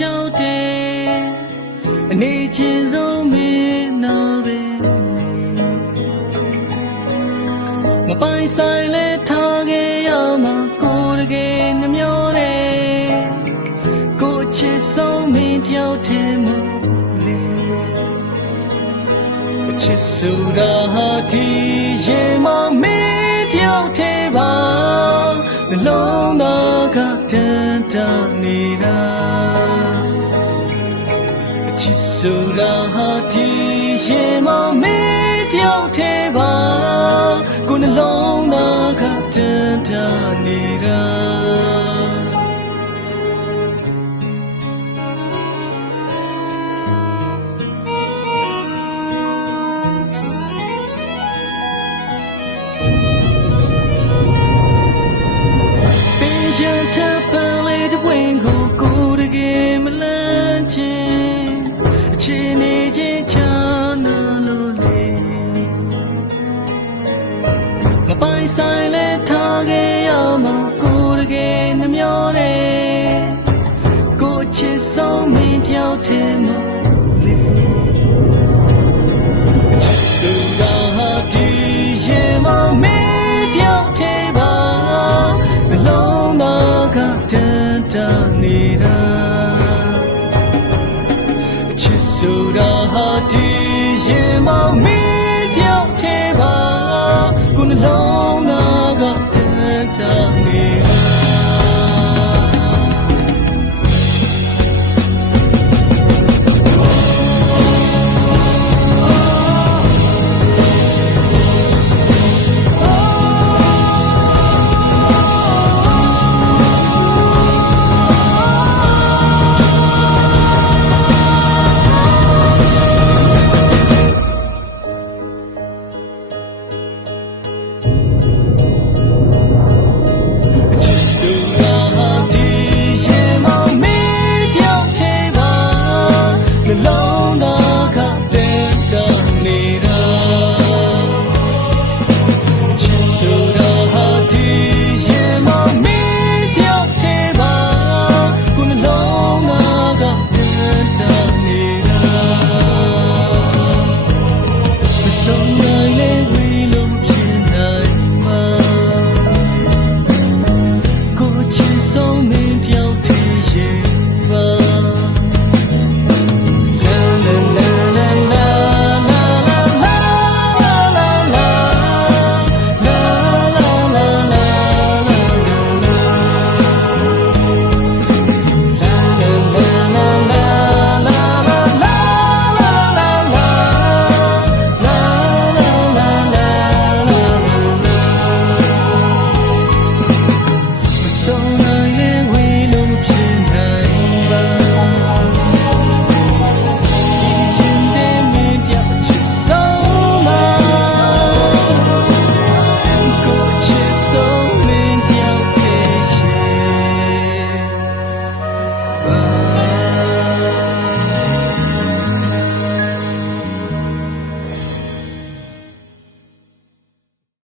ကြောက်တယ်အနေချင်းဆုံးမင်းနာပဲမပိုင်ဆိုင်လဲထားခဲ့ရမှာကိုတကယ်နှမျောတယ်ကိုချစ်ဆုံးမင်းတယောက်တည်းမလေချစ်ဆိုတာဟာဒီရင်မမင်းတယောက်တည်းပါနှလုံးသားကတန်တနေတာချစ်ဆိုတာဟာဒီရင်မမင်းတယောက်တည်းပါကိုနှလုံးသားကတန်တနေတာยังเธอเป็นเลยที่วิ่งคู่กูได้เกมเล่นชินชินนี้จะชนะลุลีมาไปใส่เล่ทางเกียร์มากูได้เกมน้ำย้อนเอกูชิดสองมีเที่ยวเทมาลีชิดสุดาที่ยังมาไม่เที่ยวเทมาลงมากับเดินทางนี้นะชิดสุดาที่ยังมาไม่เที่ยวเทมาคุณลง